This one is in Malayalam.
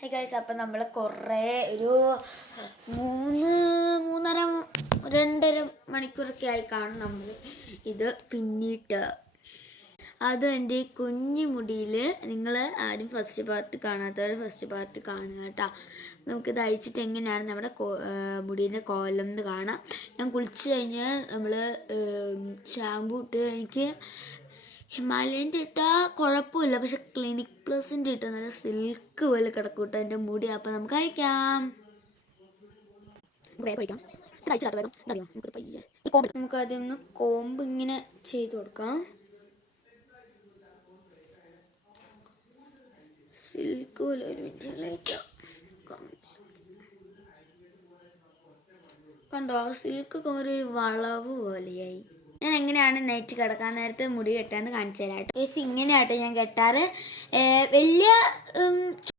ഹൈ ഗൈസ്, അപ്പം നമ്മൾ കുറേ ഒരു 2.5 മണിക്കൂറൊക്കെ ആയി കാണും നമ്മൾ ഇത് പിന്നിട്ട്. അത് എൻ്റെ കുഞ്ഞു മുടിയിൽ നിങ്ങൾ ആരും ഫസ്റ്റ് പാർട്ട് കാണാത്തവർ ഫസ്റ്റ് പാർട്ട് കാണുക കേട്ടോ. നമുക്കിത് അഴിച്ചിട്ട് എങ്ങനെയാണ് നമ്മുടെ മുടീൻ്റെ കോലം എന്ന് കാണാം. ഞാൻ കുളിച്ച് കഴിഞ്ഞ് നമ്മൾ ഷാമ്പൂ ഇട്ട് എനിക്ക് ഹിമാലയൻ്റെ ഇട്ടാൽ കുഴപ്പമില്ല, പക്ഷെ ക്ലിനിക് പ്ലസിൻ്റെ ഇട്ടാൽ നല്ല സിൽക്ക് പോലെ കിടക്കും കേട്ടോ എൻ്റെ മുടി. അപ്പം നമുക്ക് കഴിക്കാം. നമുക്കതിൽ നിന്ന് കോമ്പ് ഇങ്ങനെ ചെയ്ത് കൊടുക്കാം. സിൽക്ക് പോലെ ഒരു മിനിറ്റ് കണ്ടോ, സിൽക്ക് ഒരു വളവ് പോലെയായി. ഞാൻ എങ്ങനെയാണ് നൈറ്റ് കിടക്കാൻ നേരത്ത് മുടി കെട്ടാന്ന് കാണിച്ചു തരാം കേട്ടോ. ഇങ്ങനെയാട്ടോ ഞാൻ കെട്ടാറ്. വലിയ